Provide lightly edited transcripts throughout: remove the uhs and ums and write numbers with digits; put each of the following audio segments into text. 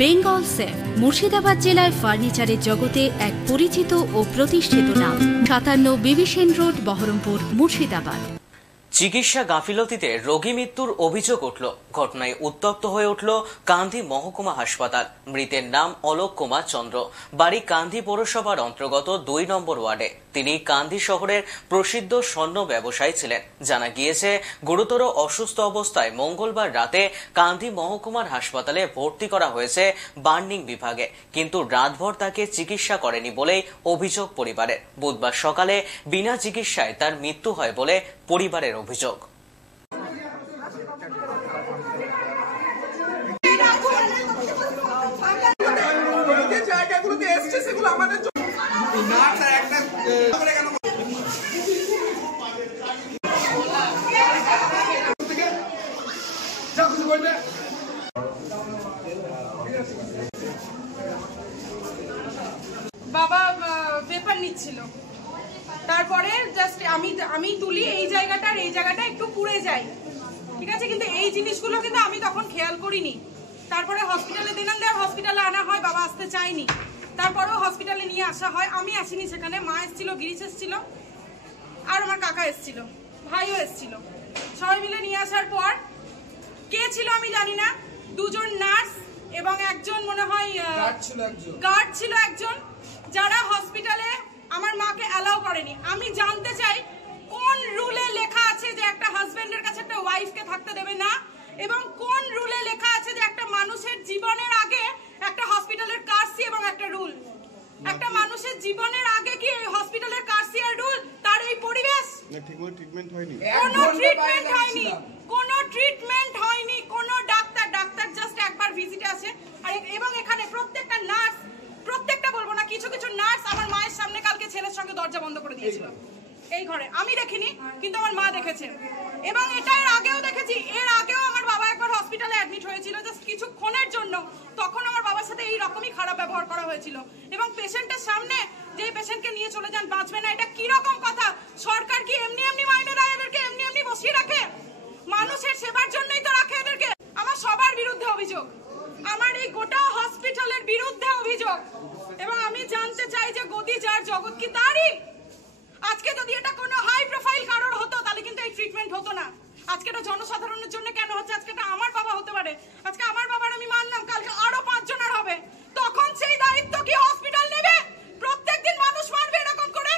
Bengal safe Murshidabad জেলায় ফার্নিচারের জগতে এক পরিচিত ও প্রতিষ্ঠিত নাম। 57 বিবি সেন রোড, বহরমপুর, মুর্শিদাবাদ। চিকিৎসা গাফিলতিতে রোগী মৃত্যুর অভিযোগ উঠল। ঘটনায় উত্তপ্ত হয়ে উঠল কান্দি মহকুমা হাসপাতাল। মৃতের নাম অলোক কুমার চন্দ্র, বাড়ি কান্দি পৌরসভার অন্তর্গত 2 নম্বর ওয়ার্ডে। তিনি কান্দি শহরের প্রসিদ্ধ স্বর্ণ ব্যবসায়ী ছিলেন। জানা গিয়েছে, গুরুতর অসুস্থ অবস্থায় মঙ্গলবার রাতে কান্দি মহকুমার হাসপাতালে ভর্তি করা হয়েছে বার্নিং বিভাগে, কিন্তু রাতভর তাকে চিকিৎসা করেনি বলেই অভিযোগ পরিবারের। বুধবার সকালে বিনা চিকিৎসায় তার মৃত্যু হয় বলে পরিবারের অভিযোগ। বাবা পেপার নিচ্ছিল, তারপরে জাস্ট আমি তুলি এই জায়গাটা একটু পুড়ে যায়, ঠিক আছে, কিন্তু এই জিনিসগুলো কিন্তু আমি তখন খেয়াল করিনি। তারপরে হসপিটালে দিলাম, হসপিটালে আনা হয়, বাবা আসতে চায়নি। তারপরেও হসপিটালে নিয়ে আসা হয়, আমি আসিনি সেখানে, মা এসেছিল, গিরিশ এসেছিল, আর আমার কাকা এসেছিল, ভাইও এসেছিল। সবাই মিলে নিয়ে আসার পর কে ছিল আমি জানি না, 2 জন নার্স এবং একজন মনে হয় গার্ড ছিল একজন, যারা হসপিটালে আমার মাকে অ্যালাউ করেনি। আমি জানতে চাই কোন রুলে লেখা আছে যে একটা হাজবেন্ডের কাছে একটা ওয়াইফকে থাকতে দেবে না, এবং কোন রুলে লেখা আছে যে একটা মানুষের জীবনের আগে একটা হসপিটালের কার্সি এবং একটা রুল। একটা মানুষের জীবনের আগে কি হসপিটালের কার্সি আর রুল, তার এই পরিবেশ, কোনো ট্রিটমেন্ট হয়নি, কোনো ডাক্তার জাস্ট একবার ভিজিটে আসে। আর এবং এখানে প্রত্যেকটা নার্স, প্রত্যেকটা বলবো না, কিছু কিছু নার্স আমার মায়ের সামনে কালকে ছেলের সঙ্গে দরজা বন্ধ করে দিয়েছিল এই ঘরে। আমি দেখিনি, কিন্তু আমার মা দেখেছে। এবং এটা এর আগেও দেখেছি, এর আগেও আমার বাবা একবার হসপিটালে অ্যাডমিট হয়েছিল জাস্ট কিছুক্ষণের জন্য, তখন আমার বাবার সাথে এই রকমই খারাপ ব্যবহার করা হয়েছিল। এবং পেশেন্টের সামনে যে পেশেন্টকে নিয়ে চলে যান, বাঁচবে না, এটা কি রকম কথা? সরকার কি এমনি মাইনে দেয় এদেরকে, এমনি বসিয়ে রাখে? মানুষের সেবার জন্যই তো রাখে এদেরকে। আমার সবার বিরুদ্ধে অভিযোগ, আমার এই গোটা হসপিটালের বিরুদ্ধে অভিযোগ। এবং আমি জানতে চাই যে গদি যার জগৎ কি তারই? আজকে যদি এটা কোনো হাই প্রোফাইল কারোর হতো তাহলে কিন্তু এই ট্রিটমেন্ট হতো না। আজকে এটা জনসাধারণের জন্য কেন হচ্ছে? আজকে এটা আমার বাবা হতে পারে, আজকে আমার বাবার আমি মানলাম, কালকে আরো 5 জনের হবে, তখন সেই দায়িত্ব কি হসপিটাল নেবে? প্রত্যেকদিন মানুষ মারবে এরকম করে?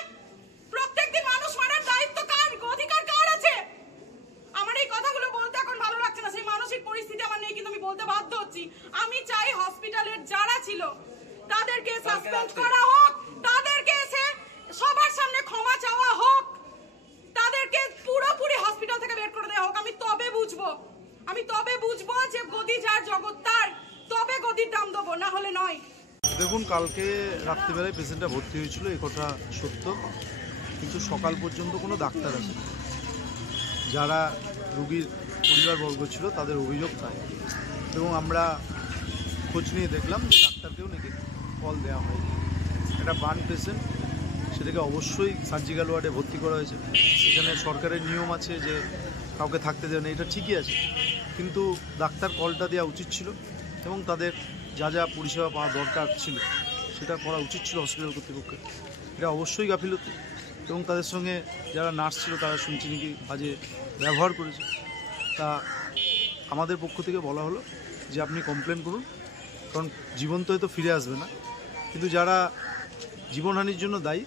প্রত্যেকদিন মানুষ মারার দায়িত্ব কার, অধিকার কার আছে? আমার এই কথাগুলো বলতে এখন ভালো লাগছে না, সেই মানসিক পরিস্থিতি আমার নেই, কিন্তু আমি বলতে বাধ্য হচ্ছি। আমি চাই হসপিটালের যারা ছিল তাদেরকে সাসপেন্ড করা হোক, তাদেরকে এসে সবার সামনে ক্ষমা চাওয়া হোক, তাদেরকে পুরোপুরি হসপিটাল থেকে বের করে দেওয়া হোক। আমি তবে বুঝবো যে গদি যার জগৎ তার, তবে গদির দাম দেবো, না হলে নয়। দেখুন, কালকে রাত্রিবেলায় পেশেন্টটা ভর্তি হয়েছিল, এই কথা সত্য, কিন্তু সকাল পর্যন্ত কোনো ডাক্তার আসেনি। যারা রোগীর পরিবারবর্গ ছিল তাদের অভিযোগ তাই, এবং আমরা খোঁজ নিয়ে দেখলাম যে ডাক্তারকেও নাকি কল দেওয়া হয়নি। একটা বার্ন পেশেন্ট, সেটাকে অবশ্যই সার্জিক্যাল ওয়ার্ডে ভর্তি করা হয়েছে। সেখানে সরকারের নিয়ম আছে যে কাউকে থাকতে দেবে না, এটা ঠিকই আছে, কিন্তু ডাক্তার কলটা দেওয়া উচিত ছিল এবং তাদের যা পরিষেবা পাওয়া দরকার ছিল সেটা করা উচিত ছিল হসপিটাল কর্তৃপক্ষের। এটা অবশ্যই গাফিলতি, এবং তাদের সঙ্গে যারা নার্স ছিল তারা শুনছি নাকি বাজে ব্যবহার করেছে। তা আমাদের পক্ষ থেকে বলা হলো যে আপনি কমপ্লেন করুন, কারণ জীবন তো হয়তো ফিরে আসবে না, কিন্তু যারা জীবনহানির জন্য দায়ী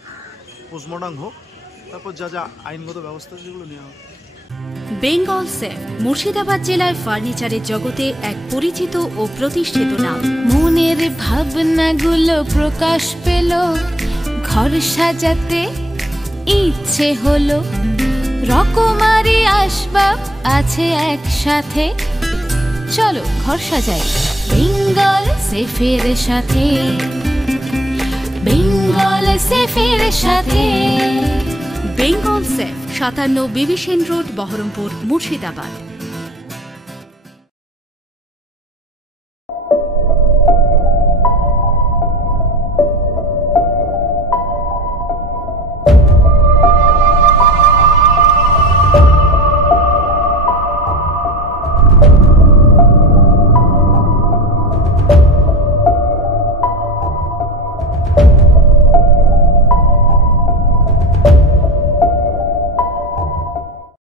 পোস্টমর্টম হোক, তারপর যা আইনগত ব্যবস্থা সেগুলো নেওয়া হোক। বেঙ্গল সেফ মুর্শিদাবাদ জেলায় ফার্নিচারের জগতে এক পরিচিত ও প্রতিষ্ঠিত নাম। মনের ভাবনাগুলো প্রকাশ পেল, ঘর সাজাতে ইচ্ছে হলো, রকমারি আসবাব আছে একসাথে, চলো ঘর সাজাই বেঙ্গল সেফের সাথে, বেঙ্গল সেফের সাথে। বেঙ্গল সেফ 57 বিবি সেন রোড, বহরমপুর, মুর্শিদাবাদ।